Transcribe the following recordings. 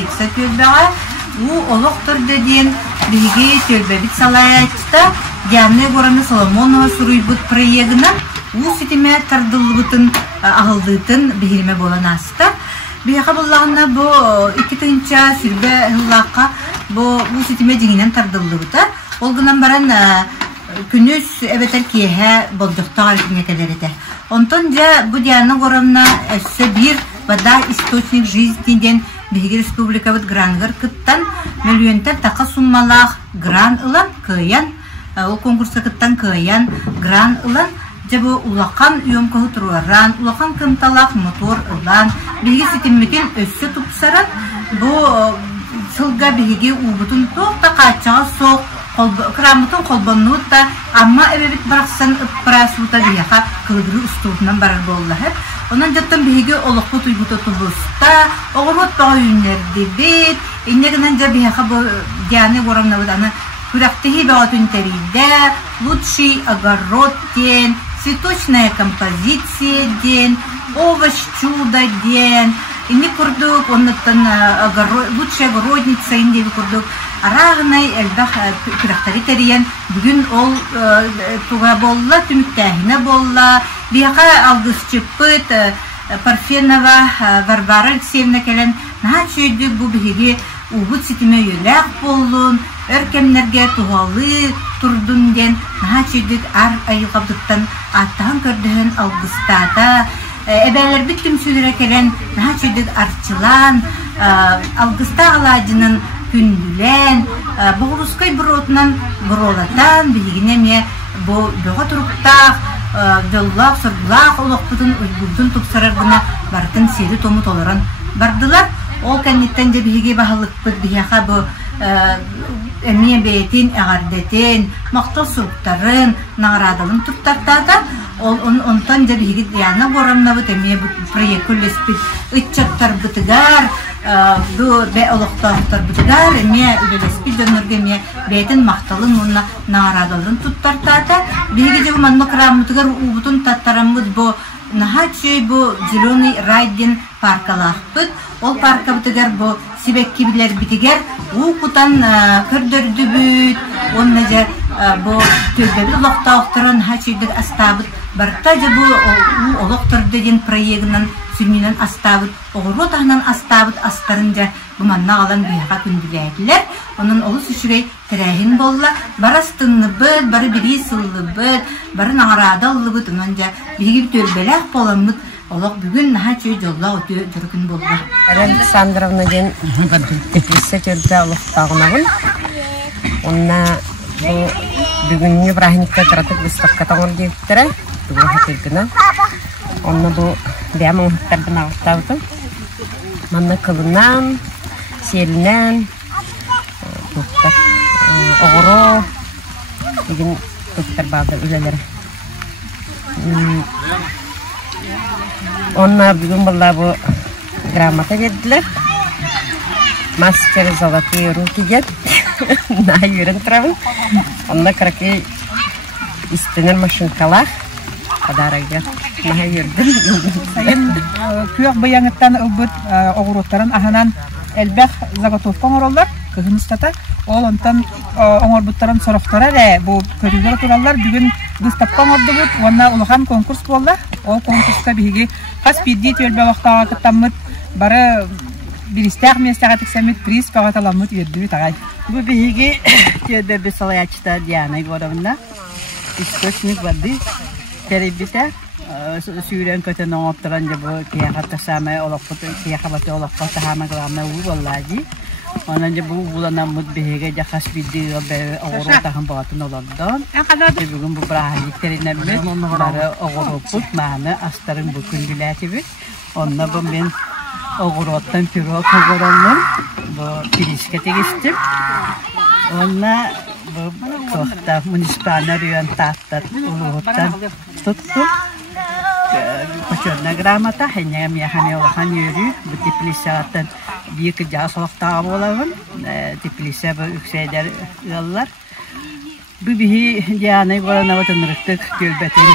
столица тюльбега, у олохтор деден биги тюльбебит салаячта, Дианы гораны Соломонова суруйбут проегна, у ситиме тардылбытын агылдытын бигирме болан аста. Бияка боллагына бу 2-нча сүрбе хыллакка бу ситиме дигинен тардылбыта. Ол гынан баран күнүс эбетер киеhe болдуктагар некелерите. Онтон же бу Дианы горамна өссө бир вода источник жизниден Биги республикабыт грангар кыттан миллионтар така суммалах гран ылан кыян, ол конкурса кыттан кыян гран ылан, жабы улакан уемкахы туруаран, улакан кымталах мотор ылан, биги ситиммитин өссө тупсаран, бу сылга бигиге убутун тоқта качаға соқ, крамытын колбоннуутта, амма эбебит барақсан ыппарасуута бияқа кылдыры устуутунан барар боллахып. Онан жаттан биге олоқпут уйбута тубуста, оғырот баға үйінерді бет, иннегінен жа бияқа бұл Дианы горамнабыд аны күрақтығы баға түнтерейді, лучший огород ден, цветочная композиция ден, овощ чудо ден, инне курдук, оннаттан лучшая огородница индеби курдук, арағынай әлбәқ күрақтары терейен, бүгін ол туға болла, түміктәхіне болла, бияқа алғысчыппыт, Парфенова, Варвара Алексеевна кәлін, наға чөйді бұл бігі ұғыт сетіме еләқ болуын, өркемнерге туғалы тұрдың ден, наға чөйді ар айылғабдықтан аттаған көрдіғін алғыстата, әбәлер біттім сөйлері кәлін, наға чөйді арчылан, алғыста ғаладжының күнділен, бұғырускай бұротынан бұролатан, бігіне ме бұл доға тұрықтақ, жоллақ, сұрғылақ, олықпытын, ұйбылдың тұпсарарғына бартын сері томы толыран бардылар. Ол кәнеттен де біге бағылықпыт бияқа бұл әмие бәйтін, әғардетін, мақтал сұрықтарын, нағырадылын тұптартада, онтан де біге Дианы горамна бұт әмие проект күлеспіт, ұтчаттар бұтығар, бұл бә олықтағықтар бұтығар, әмие үлелеспіт дөнірге бәйтін мақталын онына нағырадылын тұттартада, біге де бұман мұқырам бұтығар ұбытын таттарамыз бұл наға чөй бұл зеленый райден паркалақпыт. Ол парка бұтығар бұл себекке білер бітігер, ұқытан көрдірді бүт, онына жа бұл төлбәбі ұлықтағықтырын хачүйдік астабыт. Барықта жа бұл ұлықтырды ден проегінен сүрмінен астабыт, оғыру тағынан астабыт астарын жа бұманна қалан бұяға күнділәділер. Оның олыс үшірей тірәйін болла, барастыңны бұд, бары бірі сылы бұд, бары нағырадалылы бұд, оның жа бірге төлбәләқ боламыд. Олақ бүгін наға чөй жолла өте жүргін болды. Александровна ден депрессия төрді ұлықтағынағын. Онына бүгін Ибрахимовка тұратық выставка таңыр дейіктірі. Бүгін хатыргіна. Онына бұл бәмін ұқтардың ағықтауды. Манна қылынан, селінен, оғыру деген көптер бағды өлелері. Онна бүгін бұлла бұл грамота деділер. Мастер золотые руки дед. На үйрен тұрабын. Онна қаракей істенер машинкалар. Қадарайға на үйрдім. Сайын күйек баяңыттан ұлбыт оғыруттарын аханан әлбәқ заготовка оңыролар. Кығыныстата. Ол онтан оңырбыттарын сұрықтара рә. Бұл көрілер тұралар бүгін выставка оңырды бұд. Онна ұлыған конкурс болла. Ол конкурста бігі қас бидді төлбе вақтаға кыттамыд. Бары бірістәқ местәға тіксәмет приз бағаталамыд ерді бет ағай. Бұл бігі төлбе бесалаячта Дианы горамна. Источник воды. Перебіті. Сүйрен көтін оңыптыран жабы кияқатта самай олықпыты, кияқабаты олықпыты хамағыламна ұл боллады. Онан жабы ұланамыд бігі жақас бидді оғыру тағын бағатын олардан. Бүгін бұл бірағаликтеріне бет, бары оғыру бұт мағаны астарын бұл күнгіләті бет. Онна бұл мен оғыруаттан пирог оғыранның бұл пириске тегістім. Онна бұл қоқта муниципална район тақтар ұлығыттан тұттым. Почетная грамота, хәне мияхане олахан йөрү, бу теплисәттән бик җас вакытта булагын, теплисә бу үксәдәр яллар. Бу биһи Дианы горана ватынрыктык көлбәтен.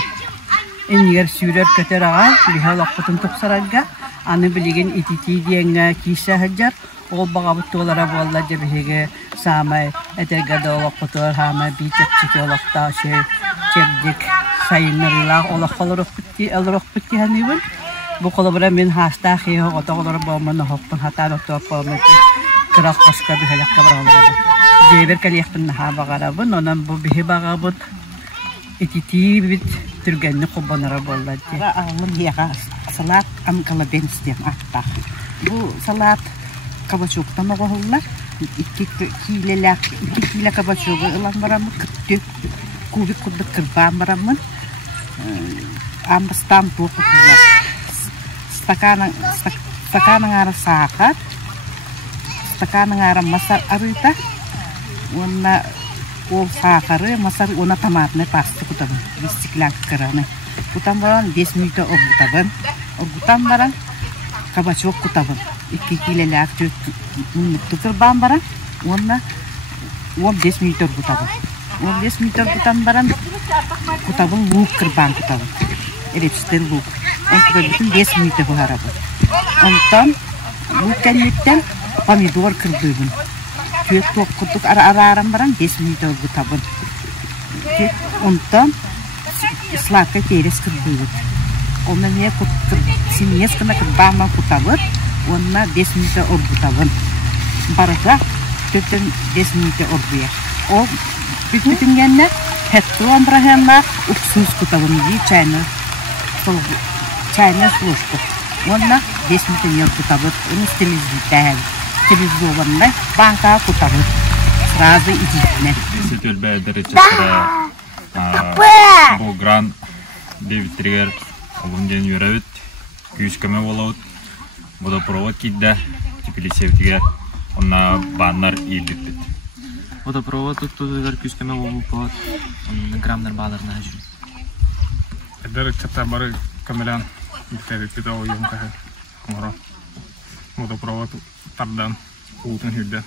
Ингер сүрәр көтәрәгә, биһа вакытын топсарага, аны билеген итити дигәнгә кисә хаҗар, ол бағабыт туолара болла жебеге самай этергада олоқпутуар хамай битепчики олоқта чердик сайыннарылақ олоқпутки ханыбын. Бу колобра мен хаста хио отоголор болмон хоппун хатар отопомет кырак оска бихелек кабралар. Жебер калияхтын хабагарабын, онан бу бихибагабыт ититибит түргенни кубанара болла. Алым яга салат амкалабен стем атта. Бу салат кабачуктан оголлар. 2 киле кабачугу ылан барамын, күттү кубик куддук кырбан барамын. Амбастан туукутулар. Стаканың ары сахар, стаканың ары масар арыта, онна ол сахары, масар, она томатный паста кутабын, стеклянка кыраны. Кутан баран 5 минута огутабын, огутан баран кабачок кутабын, 2 килелек тукырбан баран, онна 15 минута огутабын. 15 минута огутан баран кутабын лук кырбан кутабын, репчатый лук. Он bütün 5 минута бухарабы. Онтан лукан юттен помидор кырдыбын. Түйек тоқ курдук арам баран 5 минута огутабын. Онтан сладкий перец кырдыбын. Онна не синескана кырбама кутабын. Онна 5 минута огутабын. Барыга 5 минута огуя. О bütün генне хетту андраханна уксус кутабын чайная служка. Онна 10 минут не кутабыт, он стерилизованная банка кутабыт. Сразу идите. Сетелбе дәрежесінде бұл гран бейбіттіргер олымден үйрәуіт, күйіскіме болауыт, водопровод кейді, тепелесевдігер, онна баннар елдік бет. Водопровод тұттығыр күйіскіме болуыт, онна грамдар бағдарына жүр. Эдер чата бары камелян биттерит питау юм кахе моро водопровод тардан утын хилде